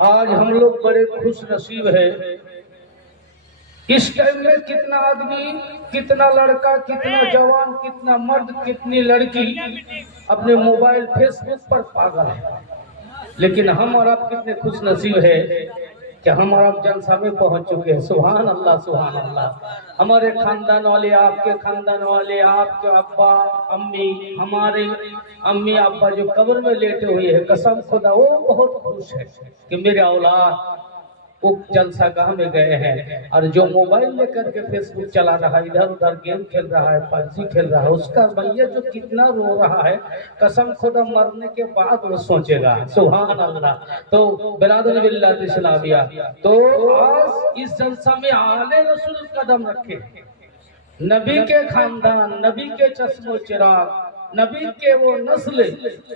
آج ہم لوگ بڑے خوش نصیب ہے. اس ٹائم میں کتنا آدمی، کتنا لڑکا، کتنا جوان، کتنا مرد، کتنی لڑکی اپنے موبائل فیس بک پر پاگل ہے. لیکن ہم اور آپ کتنے خوش نصیب ہے کہ ہم اور آپ جلسہ میں پہنچ چکے ہیں. سبحان اللہ، سبحان اللہ. ہمارے خاندان والے، آپ کے خاندان والے، آپ کے ابا امی، ہمارے امی ابا جو قبر میں لیٹے ہوئے ہیں، قسم خدا وہ بہت خوش ہے کہ میرے اولاد وہ جلسہ گاہ میں گئے ہیں. اور جو موبائل لے کر کے فیس بک چلا رہا ہے، ادھر ادھر گیم کھیل رہا ہے، پبجی کھیل رہا ہے، اس کا بھیا جو کتنا رو رہا ہے، قسم خدا مرنے کے بعد وہ سوچے گا. سبحان اللہ. تو برادر باللہ اسلامیہ، تو آج اس جلسہ میں آل رسول قدم رکھے، نبی کے خاندان، نبی کے چشم و چراغ، نبی کے وہ نسل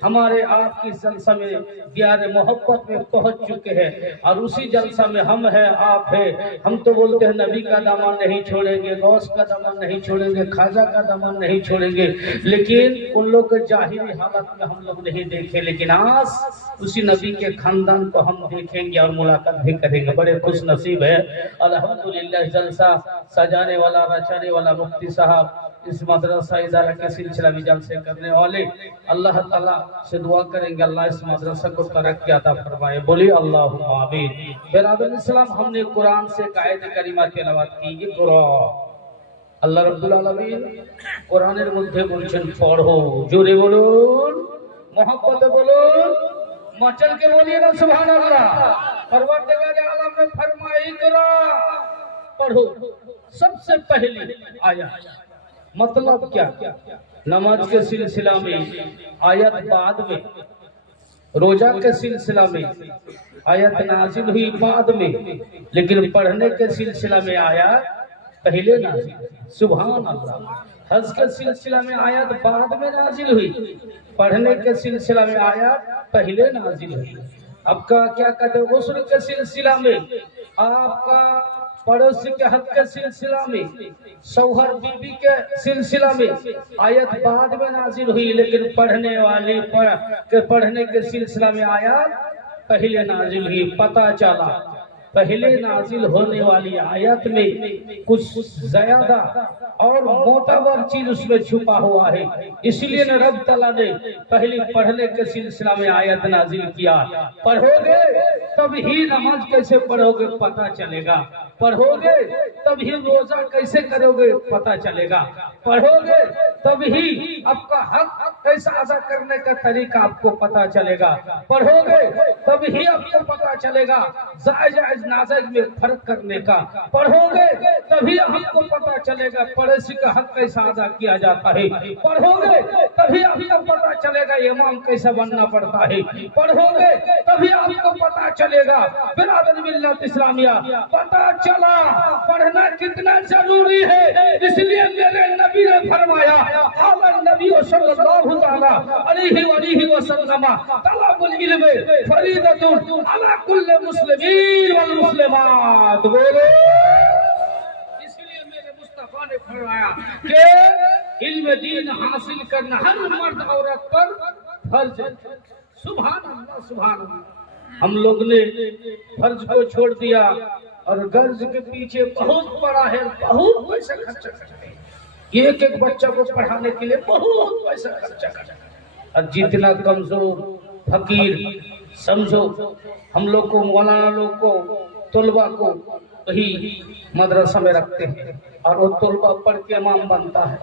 ہمارے آپ کی جلسہ میں دیار محبت میں پہنچ چکے ہیں. اور اسی جلسہ میں ہم ہیں، آپ ہیں. ہم تو بولتے ہیں نبی کا دامن نہیں چھوڑیں گے، غوث کا دامن نہیں چھوڑیں گے، خواجہ کا دامن نہیں چھوڑیں گے. لیکن ان لوگ کے ظاہری حالت میں ہم لوگ نہیں دیکھے، لیکن آج اسی نبی کے خاندان کو ہم دیکھیں گے اور ملاقات بھی کریں گے. بڑے خوش نصیب ہے. الحمدللہ جلسہ سجانے والا، رچانے والا مفتی صاحب، اس مدرسہ ادارہ کے سلسلہ میں جلسے کرنے والے، اللہ تعالیٰ سے دعا کریں گے اللہ اس مدرسہ کو ترقی عطا فرمائے. بولی اللہم آمین. برادر اسلام، ہم نے قرآن سے آیت کریمہ تلاوت کی. یہ قرآن اللہ رب العالمین قرآনের মধ্যে বলছেন পড়ো, জোরে বলুন, محبت বলুন, مچل کے بولیے نا سبحان اللہ. پروردگار عالم نے فرمایا اقرا، پڑھو. سب سے پہلی آیت مطلب کیا؟ نماز کے سلسلہ میں آیت بعد میں، روزہ کے سلسلہ میں آیت نازل ہوئی بعد میں، لیکن پڑھنے کے سلسلہ میں آیت پہلے نازل. سبحان اللہ. حج کے سلسلہ میں آیت بعد میں نازل ہوئی، پڑھنے کے سلسلہ میں آیت پہلے نازل ہوئی. اب کا کیا کہتے ہیں، غسل کے سلسلہ میں، آپ کا پڑوسی کے حق کے سلسلہ میں، شوہر بیوی کے سلسلہ میں آیت بعد میں نازل ہوئی، لیکن پڑھنے والے پڑھنے کے سلسلہ میں آیت پہلے نازل ہوئی. پتہ چلا پہلے نازل ہونے والی آیت میں کچھ زیادہ اور معتبر چیز اس میں چھپا ہوا ہے. اس لیے رب تعالیٰ نے پہلی پڑھنے کے سلسلہ میں آیت نازل کیا. پڑھو گے تب ہی نماز کیسے پڑھو گے پتہ چلے گا، پڑھو گے تب ہی روزہ کیسے کرو گے پتہ چلے گا، پڑھو گے تب ہی آپ کا حق کیسا ادا کرنے کا طریقہ آپ کو پتہ چلے گا، پڑھو گے تب ہی آپ کو پتہ چلے گا جائز ناجائز میں فرق کرنے کا، پڑھو گے تبھی آپ کو پتہ چلے گا پڑوسی کا حق کیسا ادا کیا جاتا ہے، پڑھو گے تبھی آپ کو پتہ چلے گا امام کیسا بننا پڑتا ہے، پڑھو گے تبھی آپ کو پتہ چلے گا. برادر ملت اسلامیہ، پتہ چلا پڑھنا کتنا ضروری ہے. اس لیے میرے نبی نے فرمایا قال النبی صلی اللہ علیہ وآلہ وسلم طلب العلم فریضۃ علی کل مسلمین والمسلمات. بولو. اس لیے میرے مصطفیٰ نے فرمایا کہ علم دین حاصل کرنا ہر مرد عورت پر فرض ہے. سبحان اللہ، سبحان اللہ. ہم لوگ نے فرض کو چھوڑ دیا اور غرض کے پیچھے بہت بڑا ہے، بہت پیسہ خرچہ کرتے ہیں. ایک ایک بچہ کو پڑھانے کے لیے بہت پیسہ خرچہ کرتے ہیں. اور جتنا کمزور فقیر سمجھو، ہم لوگ کو مولانا لوگ کو طلبہ کو وہی مدرسہ میں رکھتے ہیں اور وہ طلبہ پڑھ کے امام بنتا ہے،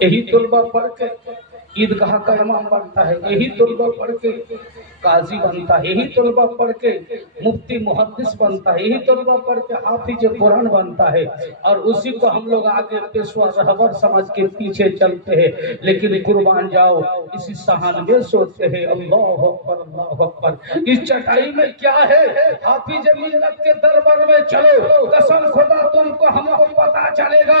یہی طلبہ پڑھ کے عیدگاہ کا امام بنتا ہے، یہی طلبہ پڑھ کے قاضی بنتا ہے، یہی طلبہ پڑھ کے مفتی محدث بنتا ہے، یہی طلبہ پڑھ کے حافظ قرآن بنتا ہے. اور اسی کو ہم لوگ آگے پیشوا رہبر سمجھ کے پیچھے چلتے ہیں. لیکن قربان جاؤ اسی صحن میں سوچتے ہیں اللہ اکبر، اللہ اکبر. اس چٹائی میں کیا ہے؟ حافظ ملت کے دربار میں چلو، قسم خدا تم کو ہم کو پتا چلے گا.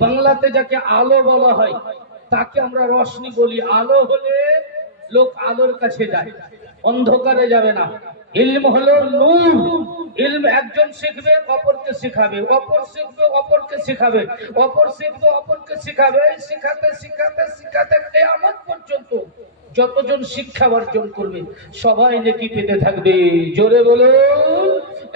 বাংলাতে যাকে আলো বলা হয় তাকে আমরা রোশনি বলি। আলো হলে লোক আলোর কাছে যায়, অন্ধকারে যাবে না। ইলম হলো নূর। ইলম একজন শিখবে অপরকে শিখাবে, অপর শিখবে অপরকে শিখাবে, অপর শিখবে অপরকে শিখাবে, শিখাতে শিখাতে শিখাতে কিয়ামত পর্যন্ত যতজন শিক্ষা অর্জন করবে সবাই নেকি পেতে থাকবে। জোরে বলুন।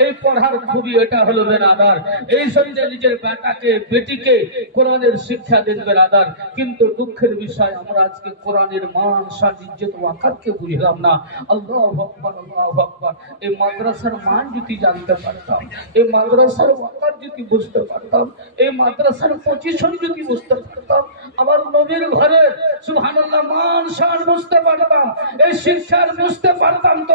এই পড়ার খুবই এটা হলো বেরাদার, এই শরীরে নিজের বেটাকে বেটিকে কোরআনের শিক্ষা দেন বেরাদার। কিন্তু দুঃখের বিষয় আমরা আজকে কোরআনের মান শান ইজ্জত ওয়াকারকে বুঝলাম না। আল্লাহু আকবার, আল্লাহু আকবার। এই মাদ্রাসার মান যদি জানতে পারতাম, এই মাদ্রাসার ওয়াকার যদি বুঝতে পারতাম, এই মাদ্রাসার পজিশন যদি বুঝতে পারতাম, আমার নবীর ঘরে সুবহানাল্লাহ মান শান বুঝতে পারতাম, এই শিক্ষার বুঝতে পারতাম তো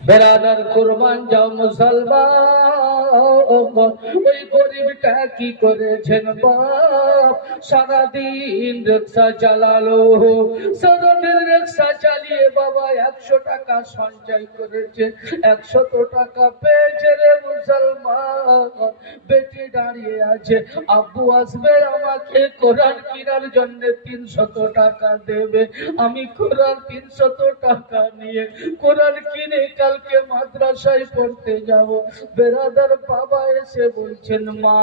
বেরাদার কুরবান যাও মুসলমান, ওই গরিবটা কি করেছেন বাপ, সারাদিন রিক্সা চালালো, সারাদিন রিক্সা চালিয়ে বাবা 100 টাকা সঞ্চয় করেছে, 100 টাকা পেয়েছে রে মুসলমান। বেটি দাঁড়িয়ে আছে, আব্বু আসবে আমাকে কোরআন কেনার জন্য 300 টাকা দেবে, আমি কোরআন 300 টাকা নিয়ে কোরআন কিনে কালকে মাদ্রাসায় পড়তে যাব। বেরাদার বাবা এসে বলছেন মা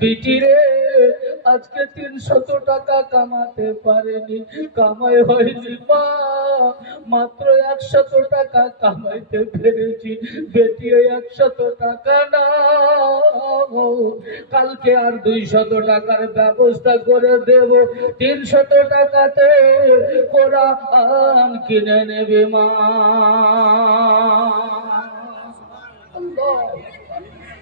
বেটি রে আজকে 300 টাকা কামাতে পারেনি, কামাই হয়নি মা, মাত্র 100 টাকা কামাইতে পেরেছি। বেটি 100 টাকা না, কালকে আর 200 টাকার ব্যবস্থা করে দেব, 300 টাকাতে কোরআন কিনে নেবে মা।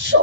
100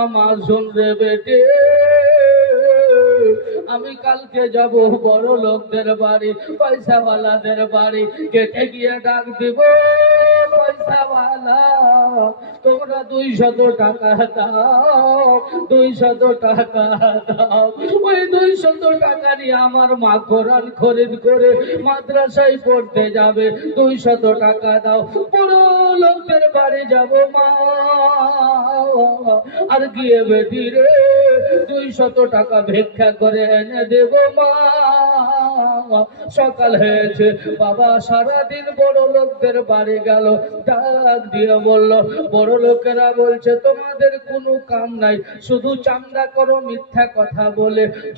আমার শুন রে বেটে, আমি কালকে যাব বড় লোকদের বাড়ি, পয়সাওয়ালাদের বাড়ি, কেটে গিয়ে ডাক দিব পয়সাওয়ালা তোমরা 200 টাকা দাও, 200 টাকা দাও। ওই 200 টাকা নিয়ে আমার মা কোরআন খরিদ করে মাদ্রাসায় পড়তে যাবে, 200 টাকা দাও। বড় লোকদের বাড়ি যাব মা, আর গিয়ে বেটি রে 200 টাকা ভিক্ষা করে এনে দেব মা। সকাল হয়েছে, বাবা সারাদিন বড় লোকদের বাড়ি গেল, ডাক দিয়ে বলল বড় লোকেরা বলছে তোমাদের কোনো কাম নাই, শুধু চান্দা করো, মিথ্যা কথা বলে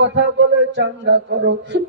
কথা বলে চান্দা করো।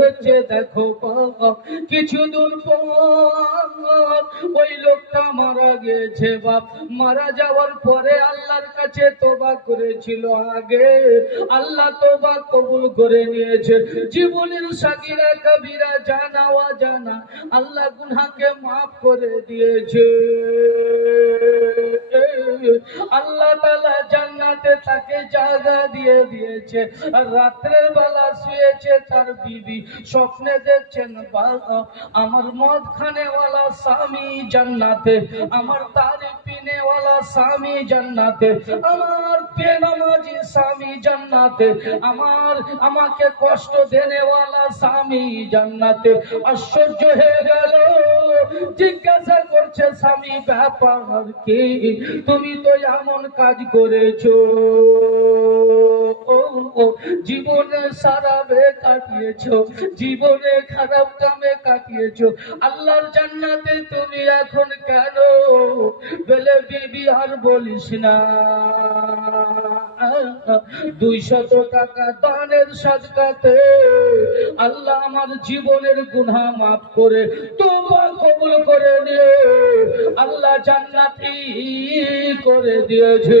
হচ্ছে দেখো বাপ, কিছুদিন পর ওই লোকটা মারা গেছে বাপ। মারা যাওয়ার পরে আল্লাহর কাছে তওবা করেছিল আগে, আল্লাহ তওবা কবুল করে নিয়েছে। জীবনের সাগীরা কবিরা জানা অজানা আল্লাহ গুনাহকে মাফ করে দিয়েছে। আল্লাহ তাআলা জান্নাতে তাকে জায়গা দিয়ে দিয়েছে। আর রাতের বেলা শুয়েছে তার বিবি, স্বপ্নে দেখছেন বাবা আমার মদ খানেওয়ালা স্বামী জান্নাতে, আমার তারি পিনেওয়ালা স্বামী জান্নাতে, আমার বেনামাজি স্বামী জান্নাতে, আমাকে কষ্ট দেনেওয়ালা স্বামী জান্নাতে। আশ্চর্য হয়ে গেল, জিজ্ঞাসা করছে স্বামী ব্যাপার কি, তুমি তো এমন কাজ করেছো, জীবনে সারাবে কাটিয়েছো, জীবনে খারাপ কামে কাটিয়েছো, আল্লাহর জান্নাতে তুমি এখন কেন? বলে বিবি আর বলিস না, 200 টাকা দানের সাদকাতে আল্লাহ আমার জীবনের গুনাহ মাফ করে তওবা কবুল করে নিয়ে আল্লাহ জান্নাতি করে দিয়েছে।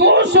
200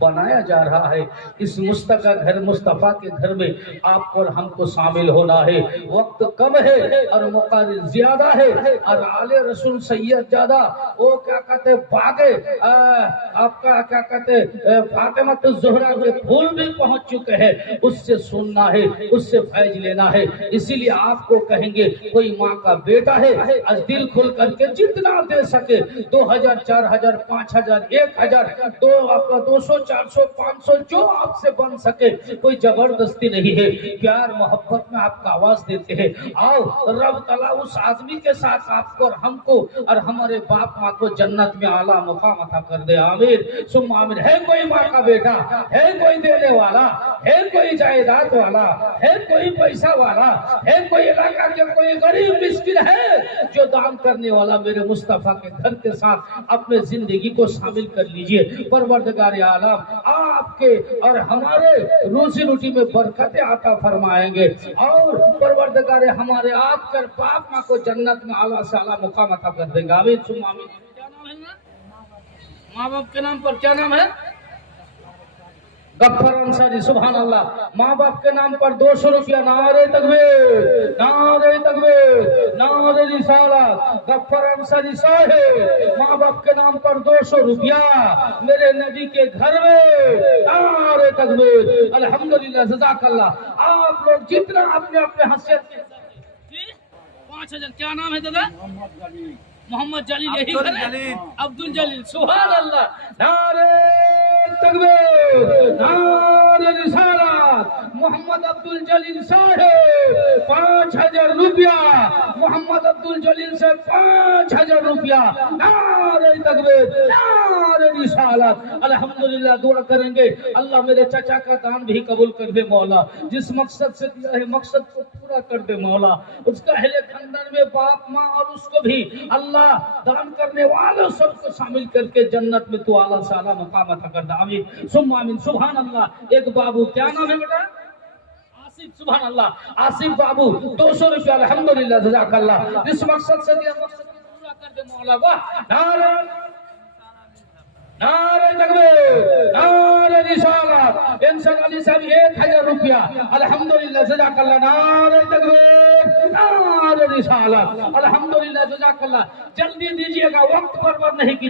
بنایا جا رہا ہے. اس مستقا گھر مصطفیٰ کے گھر میں آپ کو اور ہم کو شامل ہونا ہے. وقت کم ہے اور مقارن زیادہ ہے اور آل رسول سید زیادہ. وہ کیا کہتے ہیں باغے آپ کا کیا کہتے ہیں فاطمہ الزہرا کے پھول بھی پہنچ چکے ہیں. اس سے سننا ہے, اس سے فیض لینا ہے. اسی لیے آپ کو کہیں گے کوئی ماں کا بیٹا ہے از دل کھل کر کے جتنا دے سکے 2000 4000 5000 1000 200 400 500 جو آپ سے بن سکے. کوئی زبردستی نہیں ہے, پیار محبت میں آپ کا آواز دیتے ہیں. آؤ رب تعالیٰ اس آدمی کے ساتھ آپ کو اور ہم کو اور ہمارے باپ ماں کو جنت میں اعلیٰ مقام عطا کر دے. آمین ثم آمین. ہے کوئی ماں کا بیٹا, ہے کوئی دینے والا, ہے کوئی جائیداد والا, ہے کوئی پیسہ والا, ہے کوئی علاقہ کے کوئی غریب مسکین ہے جو دان کرنے والا, میرے مصطفیٰ کے گھر کے ساتھ اپنے زندگی کو شامل کر لیجئے. پروردگار عالم آپ کے اور ہمارے روزی روٹی میں برکتیں عطا فرمائیں گے اور پروردگار ہمارے آپ کر باپ ماں کو جنت میں اعلیٰ سے اعلیٰ مقام عطا کر دیں گے. آمین ثم آمین. کیا نام ہے ماں باپ کے نام پر؟ کیا نام ہے؟ غفار انصاری. سبحان اللہ. ماں باپ کے نام پر 200 روپیہ. نعرہ تکبیر, نعرہ تکبیر, نعرہ رسالت. غفار انصاری صاحب ماں باپ کے نام پر 200 روپیہ میرے نبی کے گھر میں. نعرہ تکبیر. الحمدللہ. جزاک اللہ. آپ لوگ جتنا اپنے اپنے حیثیت 5000. کیا نام ہے دادا؟ محمد جلیل. یہی عبد الجلیل. سبحان اللہ. نعرہ تکبیر, نعرہ رسالت. محمد عبد الجلیل صاحب 5000 روپیہ. محمد عبد الجلیل سے 5000 روپیہ. نعرہ تکبیر, نعرہ رسالت. الحمدللہ. دعا کریں گے اللہ میرے چچا کا دان بھی قبول کر دے مولا. جس مقصد سے دیا ہے مقصد کو پورا کر دے مولا. اس کا اہل خاندان میں باپ ماں اور اس کو بھی اللہ دان کرنے والوں سب کو شامل کر کے جنت میں تو اعلیٰ سے اعلیٰ مقام عطا کر دے. آمین ثم آمین. سبحان اللہ. ایک بابو, کیا نام ہے بیٹا؟ آصف. سبحان اللہ. آصف بابو 200 روپیہ. الحمدللہ. جزاک اللہ. جس مقصد سے دیا مقصد کو پورا کر دے مولا. واہ. نعرہ نعرہ تکبیر, نعرہ رسالت. انسان علی صاحب 1000 روپیہ. الحمدللہ. جزاک اللہ. نعرہ تکبیر, نعرہ رسالت. الحمدللہ. جزاک اللہ. جلدی دیجیے گا, وقت برباد نہیں کیجیے.